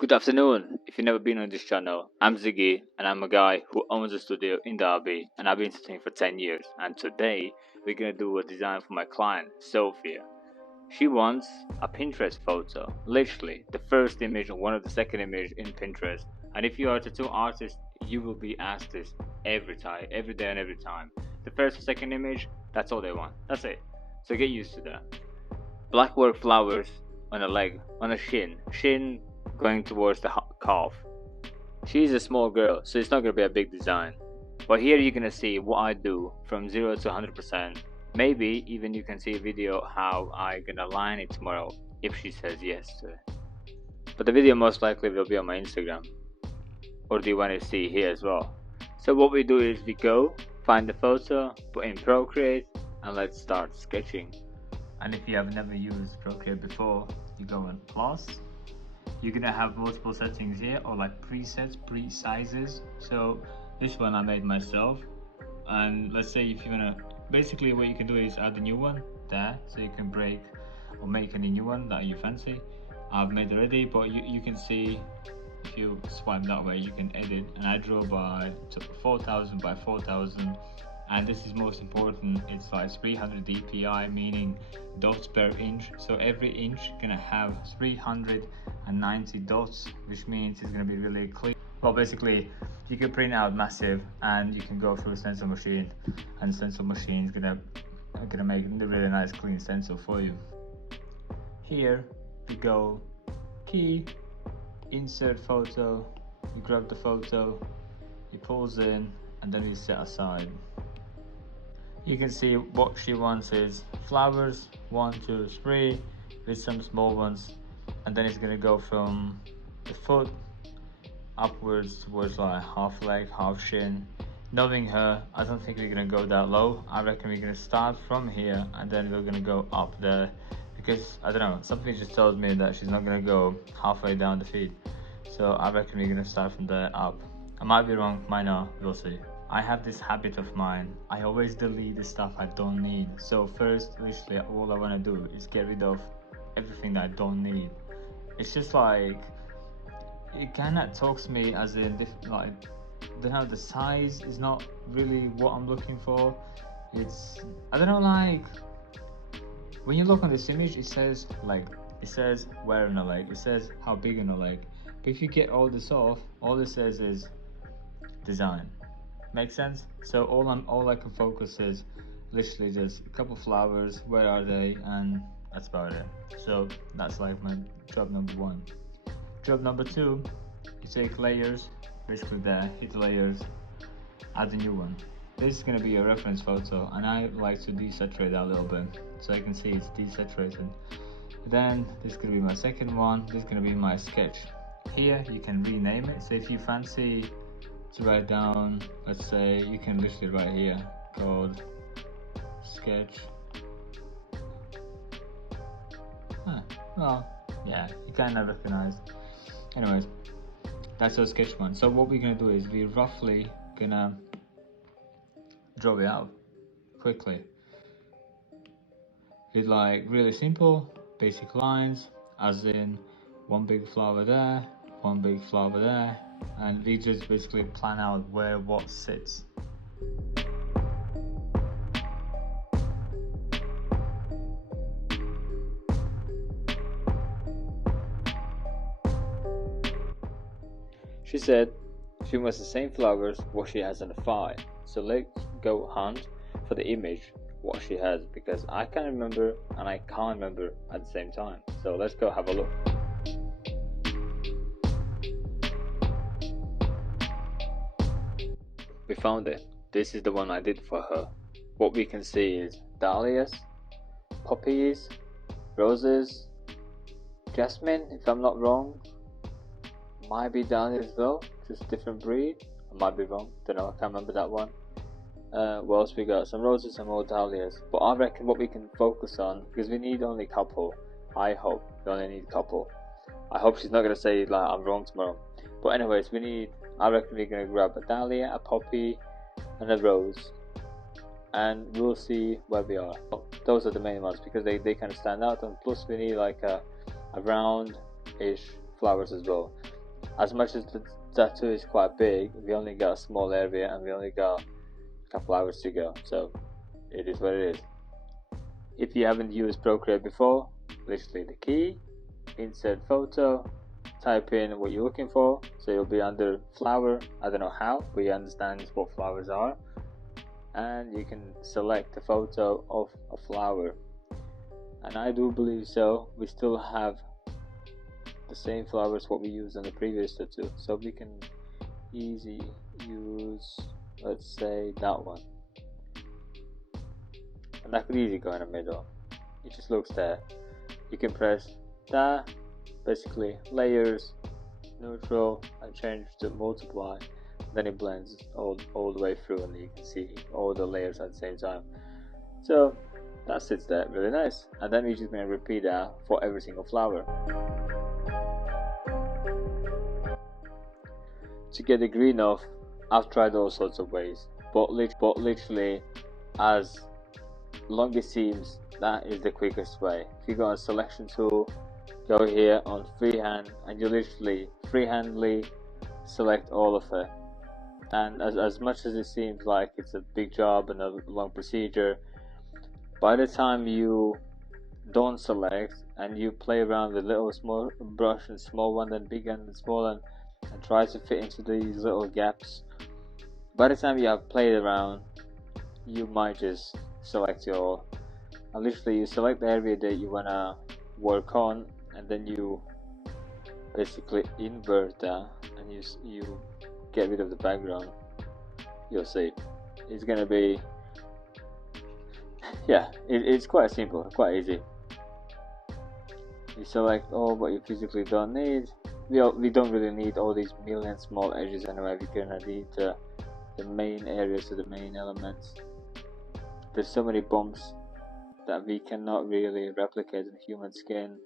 Good afternoon. If you've never been on this channel, I'm Ziggy and I'm a guy who owns a studio in Derby and I've been studying for 10 years. And today we're gonna do a design for my client, Sophia. She wants a Pinterest photo, literally the first image or one of the second image in Pinterest. And if you are a tattoo artist, you will be asked this every time, every day and every time. The first or second image, that's all they want. That's it. So get used to that. Black work flowers on a leg, on a shin going towards the calf. She's a small girl, so it's not gonna be a big design. But here you're gonna see what I do from 0 to 100%. Maybe even you can see a video how I gonna line it tomorrow if she says yes to it. But the video most likely will be on my Instagram. Or do you want to see here as well? So what we do is we go, find the photo, put in Procreate, and let's start sketching. And if you have never used Procreate before, you go on plus. You're gonna have multiple settings here, or like presets, pre-sizes. So this one I made myself, and let's say if you wanna, basically what you can do is add a new one there, so you can break or make any new one that you fancy. I've made already, but you can see if you swipe that way you can edit, and I drew by 4000 by 4000, and this is most important, it's like 300 dpi, meaning dots per inch. So every inch gonna have 390 dots, which means it's gonna be really clean. Well, basically you can print out massive and you can go through a stencil machine, and stencil machine is gonna make a really nice clean stencil for you. Here we go, key, insert photo, you grab the photo, you pause in, and then you set aside. You can see what she wants is flowers, 1, 2, 3, with some small ones, and then it's gonna go from the foot upwards towards like half leg, half shin. Knowing her, I don't think we're gonna go that low. I reckon we're gonna start from here and then we're gonna go up there, because I don't know, something just tells me that she's not gonna go halfway down the feet. So I reckon we're gonna start from there up. I might be wrong, might not, we'll see. I have this habit of mine, I always delete the stuff I don't need. So first, literally all I want to do is get rid of everything that I don't need. It's just like, it kind of talks me as in, like, the size is not really what I'm looking for. It's, I don't know, like, when you look on this image, it says where in a leg, it says how big in a leg. But if you get all this off, all it says is design. Make sense? So all I can focus is literally just a couple flowers, where are they, and that's about it. So that's like my job number 1. Job number 2, you take layers, basically there, hit layers, add a new one. This is going to be a reference photo, and I like to desaturate that a little bit so I can see it's desaturated. Then this is going to be my second one, this is going to be my sketch. Here you can rename it, so if you fancy to write down, let's say, you can literally write here called sketch. Well, yeah, you kind of recognize. Anyways, that's our sketch one. So what we're gonna do is we're roughly gonna draw it out quickly with like really simple basic lines, as in one big flower there, one big flower there, and we just basically plan out where what sits. She said she wants the same flowers what she has on the file, so let's go hunt for the image what she has, because I can remember and I can't remember at the same time. So let's go have a look. We found it. This is the one I did for her. What we can see is dahlias, poppies, roses, jasmine, if I'm not wrong. Might be dahlia as well, just different breed. I might be wrong, don't know, I can't remember that one. What else we got? Some roses and more dahlias. But I reckon what we can focus on, because we need only a couple. I hope we only need a couple. I hope she's not going to say like I'm wrong tomorrow. But anyways, I reckon we're going to grab a dahlia, a poppy, and a rose, and we'll see where we are. Those are the main ones because they kind of stand out, and plus we need like a round-ish flowers as well. As much as the tattoo is quite big, we only got a small area and we only got a couple hours to go, so it is what it is. If you haven't used Procreate before, literally the key, insert photo, type in what you're looking for, so you'll be under flower. I don't know how, but you understand what flowers are, and you can select a photo of a flower. And I do believe so we still have the same flowers what we used on the previous tattoo, so we can easy use, let's say, that one, and that could easily go in the middle. It just looks there. You can press that, basically layers, neutral, and change to multiply, then it blends all the way through and you can see all the layers at the same time. So that sits there really nice, and then we're just going to repeat that for every single flower. To get the green off, I've tried all sorts of ways, but literally as long as it seems, that is the quickest way. If you go on selection tool, go here on freehand, and you literally freehandly select all of it. And as much as it seems like it's a big job and a long procedure, by the time you don't select and you play around with little small brush and small one, then big and small, and try to fit into these little gaps, by the time you have played around, you might just select it all. And literally you select the area that you wanna work on, and then you basically invert that, and you get rid of the background. You'll see it's gonna be yeah, it's quite simple, quite easy. You select all what you physically don't need. We don't really need all these million small edges anyway. We're gonna need the main areas of the main elements. There's so many bumps that we cannot really replicate in human skin,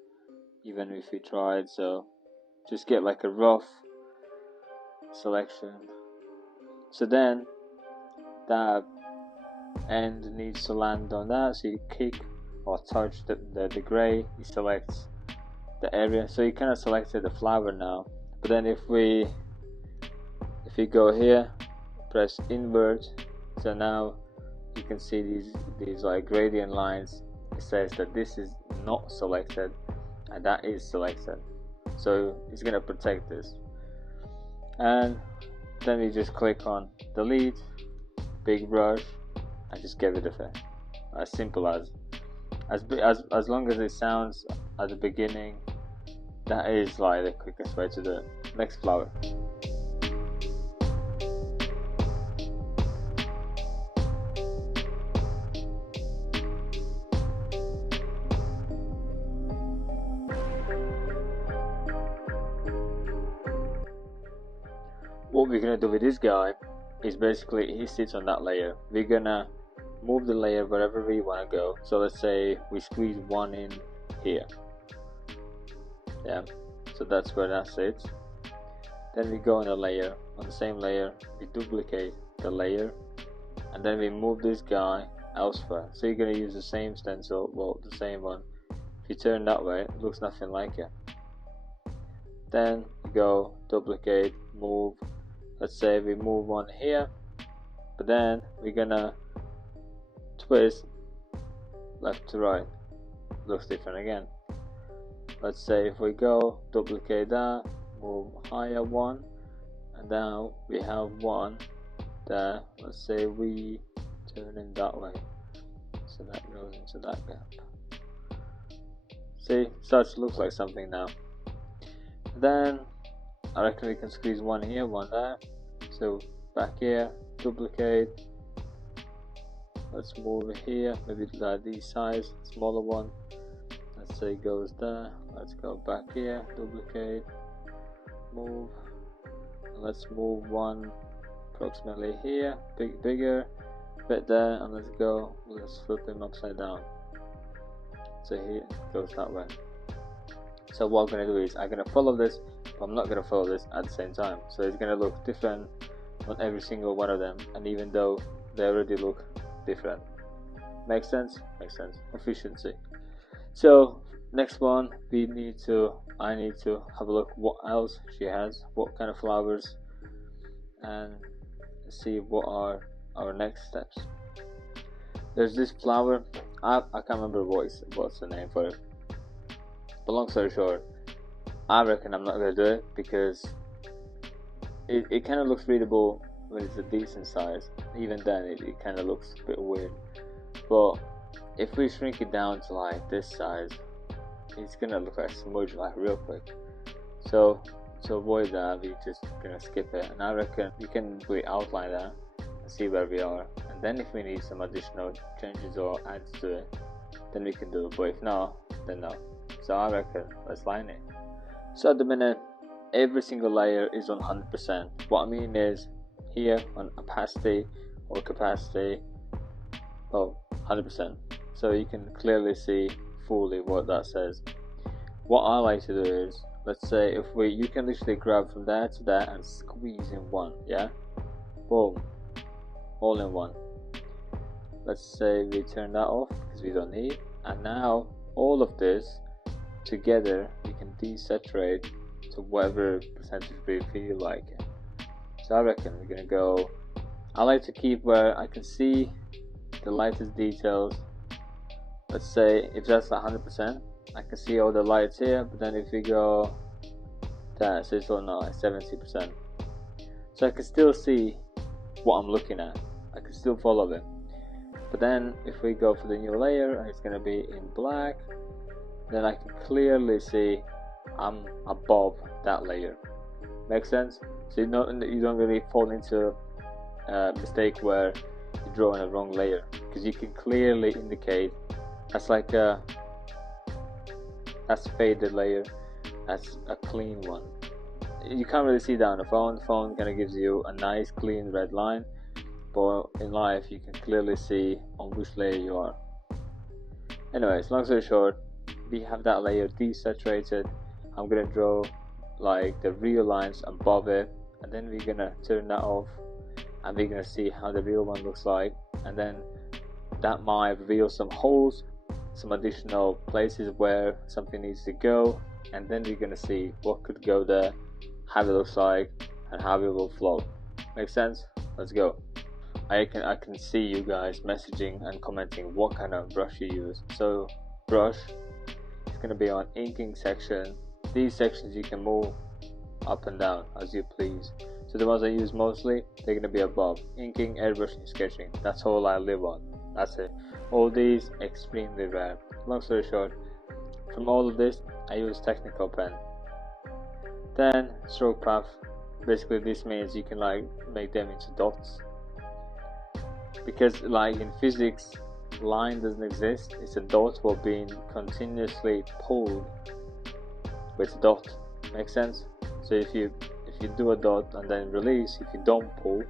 even if we tried. So just get like a rough selection. So then that end needs to land on that, so you kick or touch the gray, you select the area. So you kind of selected the flower now, but then if we go here, press invert, so now you can see these like gradient lines. It says that this is not selected and that is selected, so it's gonna protect this. And then we just click on delete, big brush, and just get rid of it. As simple as long as it sounds at the beginning, that is like the quickest way to do it. Next flower. What we're gonna do with this guy is basically he sits on that layer. We're gonna move the layer wherever we want to go. So let's say we squeeze one in here. Yeah, so that's where that sits. Then we go on a layer, on the same layer, we duplicate the layer, and then we move this guy elsewhere. So you're gonna use the same stencil, well, the same one. If you turn that way, it looks nothing like it. Then you go duplicate, move. Let's say we move one here, but then we're gonna twist left to right. Looks different again. Let's say if we go duplicate that, move higher one, and now we have one there. Let's say we turn in that way, so that goes into that gap. See, starts to look like something now. Then I reckon we can squeeze one here, one there. So back here, duplicate. Let's move it here, maybe like this size, smaller one. Let's say it goes there. Let's go back here, duplicate, move. And let's move one approximately here, bigger, bit there, and let's go. Let's flip him upside down. So here it goes that way. So what I'm gonna do is I'm gonna follow this, but I'm not gonna follow this at the same time. So it's gonna look different on every single one of them, and even though they already look different. Makes sense? Makes sense. Efficiency. So Next one, I need to have a look what else she has, what kind of flowers, and see what are our next steps. There's this flower, I can't remember what's the name for it, but long story short, I reckon I'm not gonna do it because it kind of looks readable when it's a decent size. Even then it kind of looks a bit weird, but if we shrink it down to like this size, it's gonna look like a smudge like real quick. So to avoid that, we just gonna skip it, and I reckon we can outline that and see where we are, and then if we need some additional changes or adds to it, then we can do it, but if not, then no. So I reckon let's line it. So at the minute, every single layer is on 100%. What I mean is, here on opacity or capacity, oh, 100%. So you can clearly see fully what that says. What I like to do is, let's say if you can literally grab from there to there and squeeze in one, yeah? Boom, all in one. Let's say we turn that off because we don't need, and now all of this together we can desaturate to whatever percentage we feel like it. So I reckon we're gonna go, I like to keep where I can see the lightest details. Let's say if that's 100%, I can see all the lights here, but then if we go there, so it's all now like 70%. So I can still see what I'm looking at, I can still follow it. But then if we go for the new layer and it's gonna be in black, then I can clearly see I'm above that layer. Make sense? So you don't really fall into a mistake where you're drawing a wrong layer, because you can clearly indicate that's like that's faded layer, that's a clean one. You can't really see that on the phone. The phone kind of gives you a nice clean red line, but in life you can clearly see on which layer you are. Anyways, long story short, we have that layer desaturated. I'm gonna draw like the real lines above it, and then we're gonna turn that off, and we're gonna see how the real one looks like, and then that might reveal some holes, some additional places where something needs to go, and then we're gonna see what could go there, how it looks like, and how it will flow. Make sense? Let's go. I can see you guys messaging and commenting what kind of brush you use. So brush is going to be on inking section. These sections you can move up and down as you please. So the ones I use mostly, they're going to be above. Inking, airbrushing, sketching. That's all I live on. That's it. All these extremely rare. Long story short, from all of this I use technical pen. Then stroke path. Basically this means you can like make them into dots, because like in physics line doesn't exist, it's a dot while being continuously pulled with a dot. Make sense? So if you do a dot and then release, if you don't pull,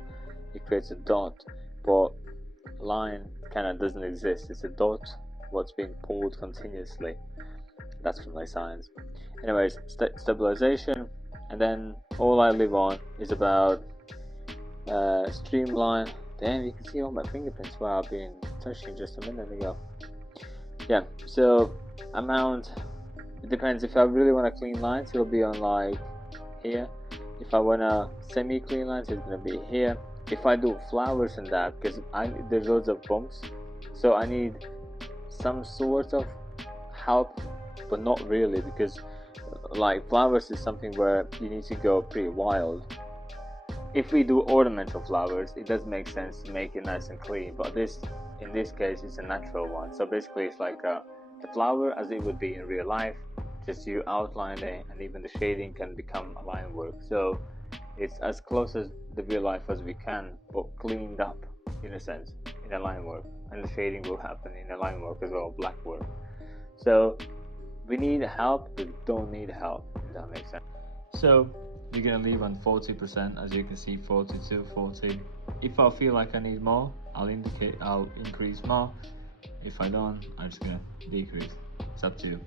it creates a dot, but line kind of doesn't exist, it's a dot what's being pulled continuously. That's from my science. Anyways, stabilization, and then all I live on is about streamline. Damn, you can see all my fingerprints while I've been touching just a minute ago. Yeah, so amount, it depends. If I really want to clean lines, it'll be on like here. If I want to semi-clean lines, it's going to be here. If I do flowers and that, because there's loads of bumps, so I need some sort of help, but not really, because like flowers is something where you need to go pretty wild. If we do ornamental flowers, it does make sense to make it nice and clean, but in this case it's a natural one. So basically it's like the flower as it would be in real life, just you outline it, and even the shading can become a line work. So it's as close as the real life as we can, but cleaned up in a sense, in a line work, and the shading will happen in a line work as well, black work. So we need help, but don't need help, if that makes sense. So you're gonna leave on 40%, as you can see, 42, 40. If I feel like I need more, I'll increase more. If I don't, I'm just gonna decrease. It's up to you.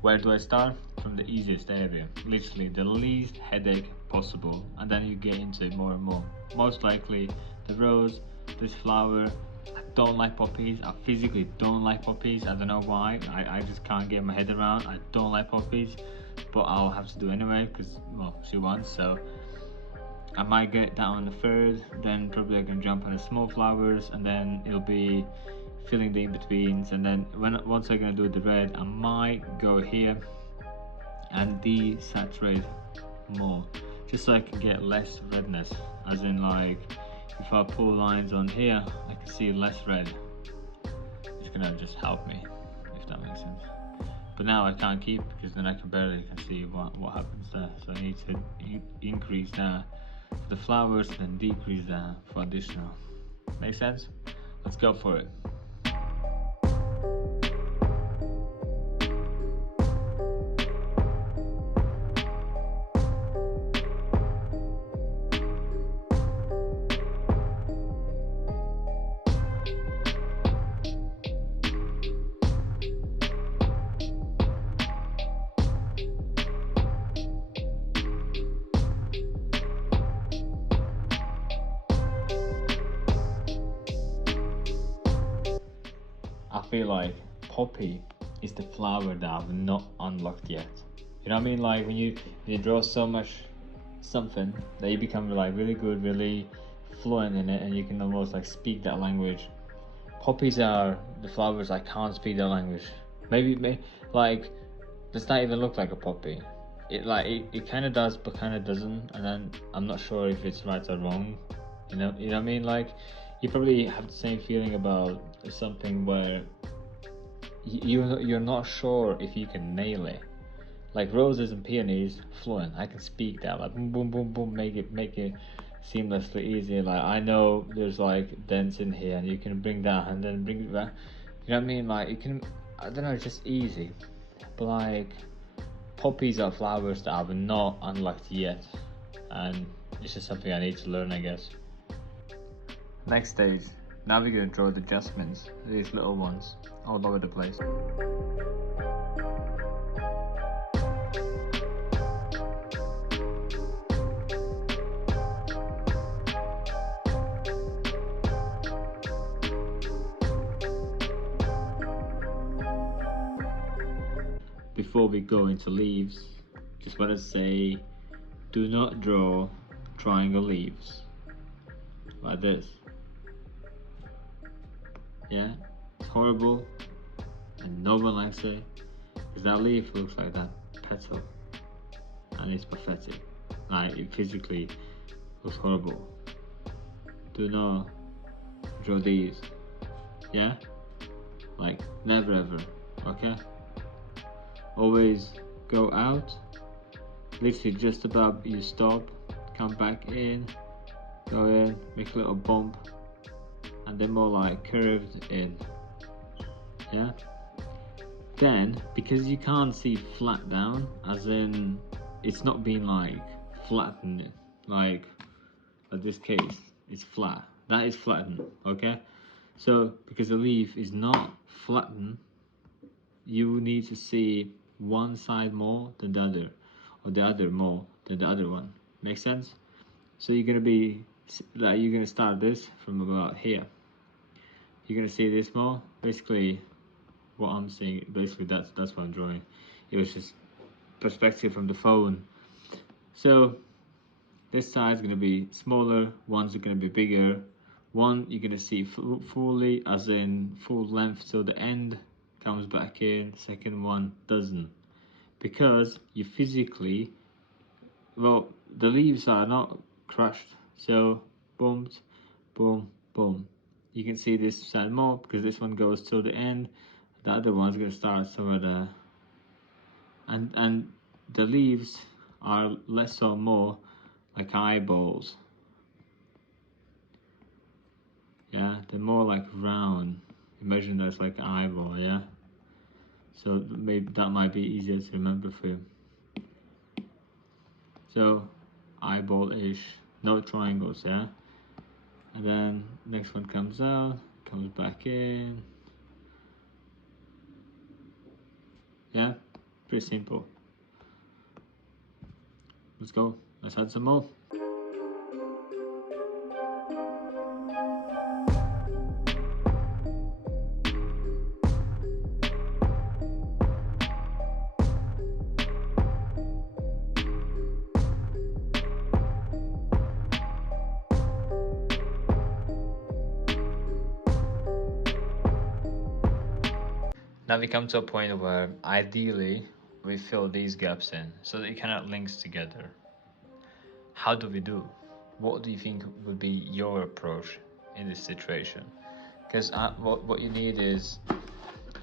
Where do I start? From the easiest area, literally the least headache possible, and then you get into it more and more. Most likely the rose, this flower, don't like poppies. I physically don't like poppies. I don't know why. I just can't get my head around. I don't like poppies, but I'll have to do anyway because, well, she wants. So I might get that on the third, then probably I can jump on the small flowers, and then it'll be filling the in-betweens. And then once I'm gonna do the red, I might go here and desaturate more, just so I can get less redness. As in, like, if I pull lines on here, I can see less red. It's gonna just help me, if that makes sense. But now I can't keep, because then I can barely see what happens there. So I need to increase that for the flowers, then decrease that for additional. Make sense? Let's go for it. I feel like poppy is the flower that I've not unlocked yet. You know what I mean? Like when you draw so much something that you become like really good, really fluent in it, and you can almost like speak that language. Poppies are the flowers I can't speak that language. Maybe like, does that even look like a poppy? It kind of does, but kind of doesn't, and then I'm not sure if it's right or wrong. You know what I mean? Like, you probably have the same feeling about something where you're not sure if you can nail it. Like roses and peonies, fluent. I can speak that, like boom, boom, boom, boom, make it seamlessly easy. Like I know there's like dents in here, and you can bring that and then bring it back. You know what I mean? Like you can, I don't know, it's just easy. But like poppies are flowers that I've not unlocked yet, and it's just something I need to learn, I guess. Next stage. Now we're gonna draw the adjustments, these little ones, all over the place. Before we go into leaves, just want to say, do not draw triangle leaves like this. Yeah, it's horrible and no one likes it, because that leaf looks like that petal and it's pathetic. Like it physically looks horrible. Do not draw these. Yeah, like never ever. Okay, always go out, literally just about you stop, come back in, go in, make a little bump, and then more like curved in. Yeah, then because you can't see flat down, as in it's not being like flattened, like this case it's flat, that is flattened. Okay, so because the leaf is not flattened, you need to see one side more than the other, or the other more than the other one. Make sense? So you're gonna start this from about here. You're gonna see this more. Basically, what I'm seeing, basically that's what I'm drawing. It was just perspective from the phone. So this side is gonna be smaller. One's gonna be bigger. One you're gonna see fully, as in full length till the end comes back in. Second one doesn't, because you physically, well, the leaves are not crushed, so boom, boom, boom. You can see this side more because this one goes till the end, the other one's gonna start somewhere there, and the leaves are less or more like eyeballs. Yeah, they're more like round. Imagine that's like an eyeball. Yeah, so maybe that might be easier to remember for you. So eyeball-ish, no triangles. Yeah, and then next one comes out, comes back in. Yeah, pretty simple. Let's go, let's add some more. Now we come to a point where ideally we fill these gaps in so that it cannot links together. How do we do? What do you think would be your approach in this situation? Because what you need is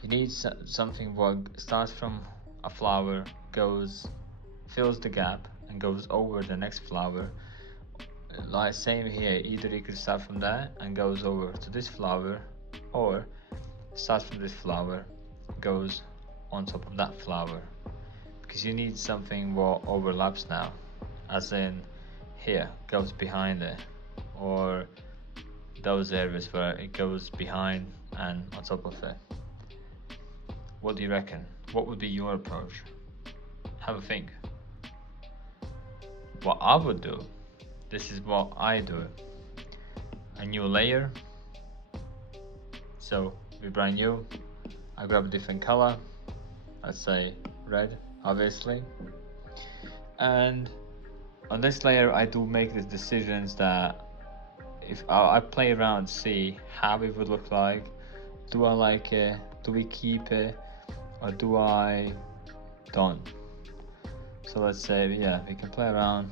you need something what starts from a flower, fills the gap and goes over the next flower. Like same here, either you could start from there and goes over to this flower, or starts from this flower, goes on top of that flower. Because you need something what overlaps now, as in here goes behind it, or those areas where it goes behind and on top of it. What do you reckon? What would be your approach? Have a think. What I would do, this is what I do. A new layer. So we brand new. I grab a different color. Let's say red, obviously. And on this layer, I do make the decisions that if I play around, see how it would look like. Do I like it? Do we keep it? Or do I don't? So let's say, yeah, we can play around.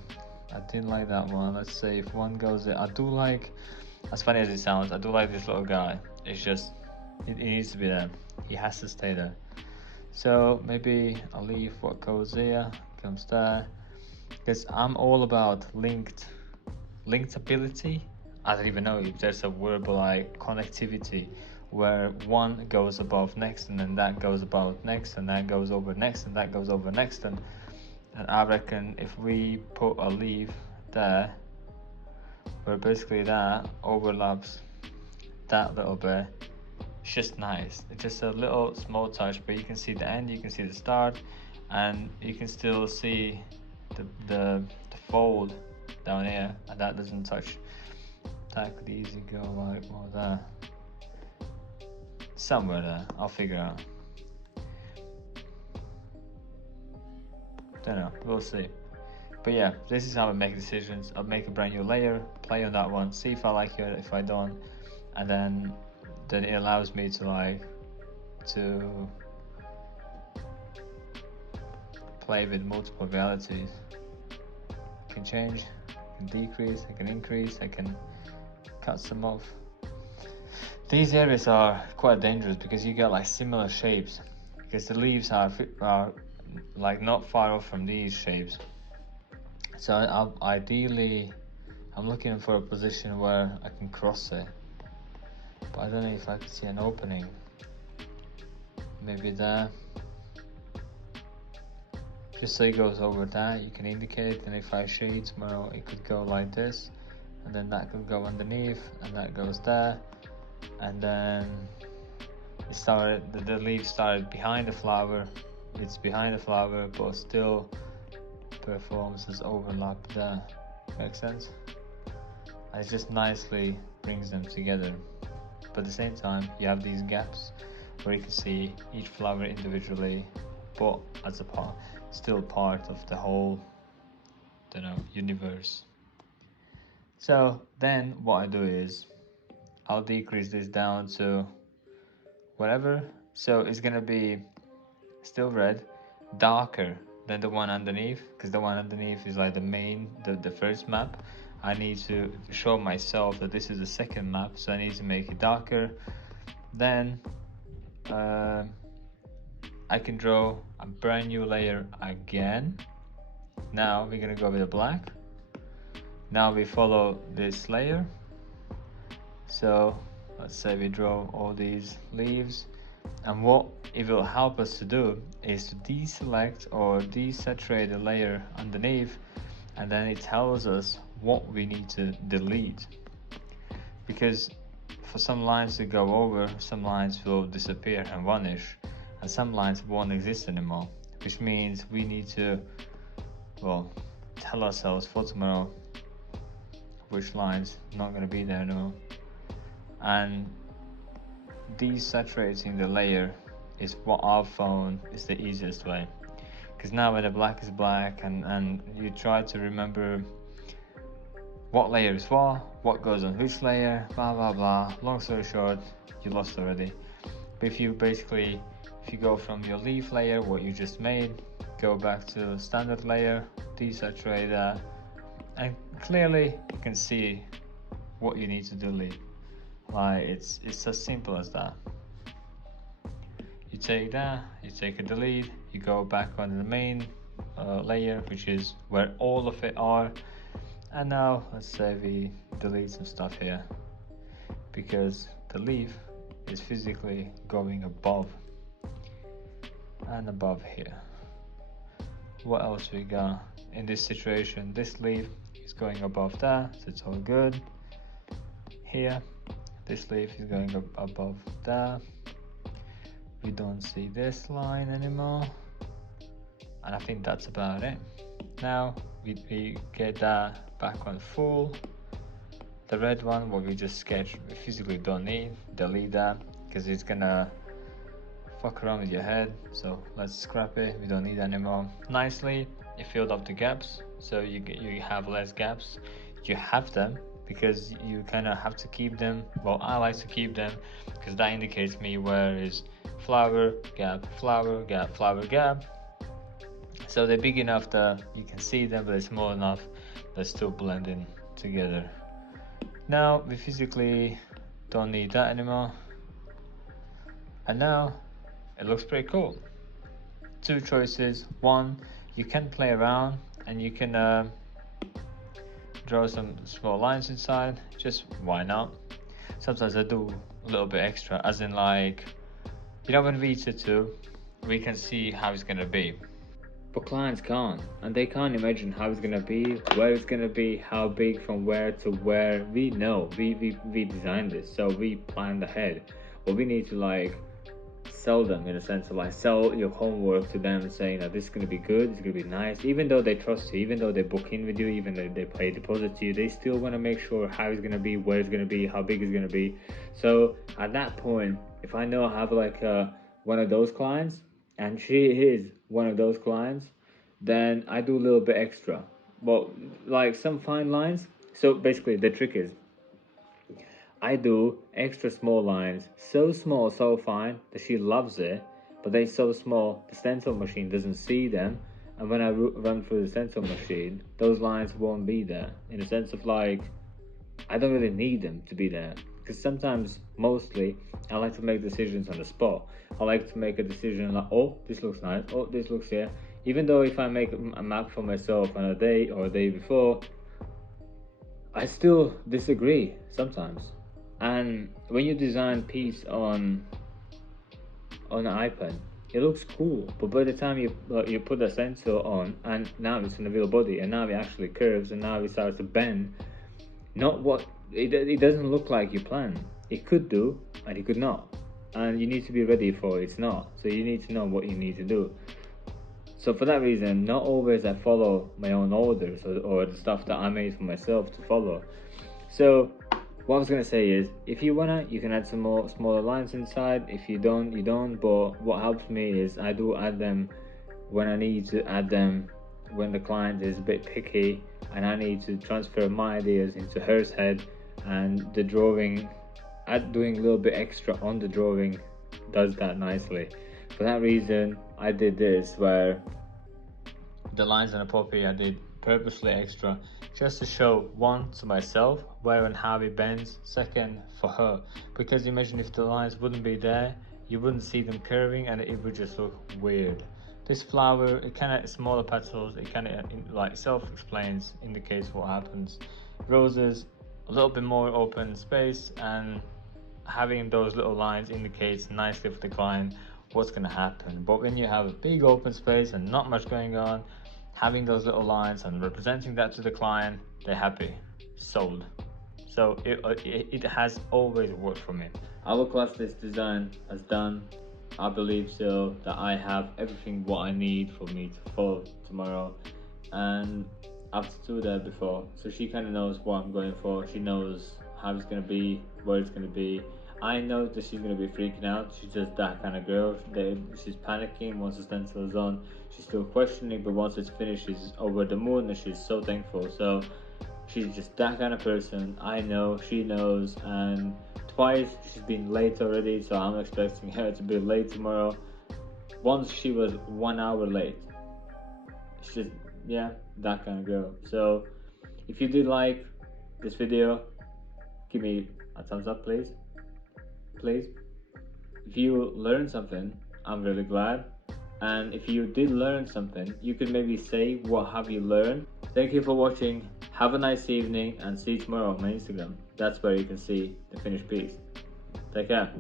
I didn't like that one. Let's say if one goes there, I do like, as funny as it sounds, I do like this little guy. It's just, it needs to be there. He has to stay there. So maybe I'll leave what goes there, comes there. Because I'm all about linkability. I don't even know if there's a word like connectivity, where one goes above next, and then that goes above next, and that goes over next, and that goes over next, and I reckon if we put a leaf there, where basically that overlaps that little bit, it's just nice. It's just a little small touch, but you can see the end, you can see the start, and you can still see the fold down here, and that doesn't touch. That could easily go like more there, somewhere there. I'll figure out. Don't know, we'll see. But yeah, this is how I make decisions. I'll make a brand new layer, play on that one, see if I like it, if I don't, and then it allows me to play with multiple realities. I can change, I can decrease, I can increase, I can cut some off. These areas are quite dangerous because you get like similar shapes, because the leaves are like not far off from these shapes. So ideally I'm looking for a position where I can cross it, but I don't know if I can see an opening. Maybe there, just so it goes over that, you can indicate, and if I shade tomorrow it could go like this, and then that could go underneath, and that goes there, and then it started, the leaf started behind the flower, it's behind the flower but still performs as overlap there. Makes sense? And it just nicely brings them together, but at the same time you have these gaps where you can see each flower individually, but as a part, still part of the whole, universe. So then what I do is I'll decrease this down to whatever, so it's gonna be still red, darker than the one underneath, because the one underneath is like the main, the first map. I need to show myself that this is the second map, so I need to make it darker. Then I can draw a brand new layer again. Now we're gonna go with the black. Now we follow this layer, so let's say we draw all these leaves, and what it will help us to do is to deselect or desaturate the layer underneath, and then it tells us what we need to delete, because for some lines to go over, some lines will disappear and vanish, and some lines won't exist anymore, which means we need to, well, tell ourselves for tomorrow which lines not going to be there anymore. And desaturating the layer is what I've found is the easiest way, because now when the black is black and you try to remember what layer is what goes on which layer, blah blah blah, long story short, you lost already. But if you basically If you go from your leaf layer, what you just made, go back to standard layer, desaturate that, and clearly you can see what you need to delete. Like it's as simple as that. You take that, you take a delete, you go back on the main layer, which is where all of it are, and now let's say we delete some stuff here, because the leaf is physically going above and above here. What else we got in this situation? This leaf is going above that, so it's all good. Here this leaf is going above that. We don't see this line anymore, and I think that's about it. Now we get that back on full. The red one, what we just sketched, we physically don't need. Delete that because it's gonna fuck around with your head, so let's scrap it. We don't need it anymore. Nicely it filled up the gaps, so you have less gaps. You have them because you kind of have to keep them. Well, I like to keep them because that indicates me where is flower gap, flower gap, flower gap. So they're big enough that you can see them, but they're small enough they're still blending together. Now we physically don't need that anymore, and now it looks pretty cool. Two choices. One, you can play around and you can draw some small lines inside. Just why not? Sometimes I do a little bit extra, as in like, you know, when we do, we can see how it's gonna be. But clients can't, and they can't imagine how it's gonna be, where it's gonna be, how big from where to where. We know, we designed this, so we planned ahead. But we need to like sell them, in a sense of like sell your homework to them, saying that this is gonna be good, it's gonna be nice. Even though they trust you, even though they book in with you, even though they pay a deposit to you, they still want to make sure how it's gonna be, where it's gonna be, how big it's gonna be. So at that point, if I know I have like one of those clients, and she is one of those clients, then I do a little bit extra. Well, like some fine lines. So basically the trick is I do extra small lines, so small, so fine that she loves it, but they're so small the stencil machine doesn't see them, and when I run through the stencil machine, those lines won't be there, in a sense of like, I don't really need them to be there. Because sometimes, mostly, I like to make decisions on the spot. I like to make a decision like, oh, this looks nice, oh, this looks here. Even though if I make a map for myself on a day or a day before, I still disagree sometimes. And when you design piece on an iPad, it looks cool, but by the time you put the sensor on, and now it's in the real body, and now it actually curves, and now it starts to bend, not what it doesn't look like you plan. It could do, and it could not, and you need to be ready for it's not. So you need to know what you need to do. So for that reason, not always I follow my own orders or the stuff that I made for myself to follow. So what I was gonna say is, if you wanna, you can add some more smaller lines inside. If you don't, you don't. But what helps me is I do add them when I need to add them, when the client is a bit picky and I need to transfer my ideas into her head, and the drawing, doing a little bit extra on the drawing does that nicely. For that reason, I did this, where the lines on a poppy I did purposely extra, just to show, one, to myself where and how it bends, second, for her, because imagine if the lines wouldn't be there, you wouldn't see them curving and it would just look weird. This flower, it kind of smaller petals, it kind of like self-explains, indicates what happens. Roses, a little bit more open space, and having those little lines indicates nicely for the client what's going to happen. But when you have a big open space and not much going on, having those little lines and representing that to the client, they're happy, sold. So it has always worked for me. I will class this design as done. I believe so, that I have everything what I need for me to follow tomorrow, and I've stood there before, so she kind of knows what I'm going for. She knows how it's going to be, where it's going to be. I know that she's going to be freaking out. She's just that kind of girl. She's panicking once the stencil is on. She's still questioning, but once it's finished, she's over the moon and she's so thankful. So she's just that kind of person. I know, she knows, and twice she's been late already, so I'm expecting her to be late tomorrow. once she was 1 hour late. It's just, yeah, that kind of girl. So if you did like this video, give me a thumbs up, please. If you learned something, I'm really glad. And if you did learn something, you could maybe say what have you learned. Thank you for watching. Have a nice evening, and see you tomorrow on my Instagram. That's where you can see the finished piece. Take care.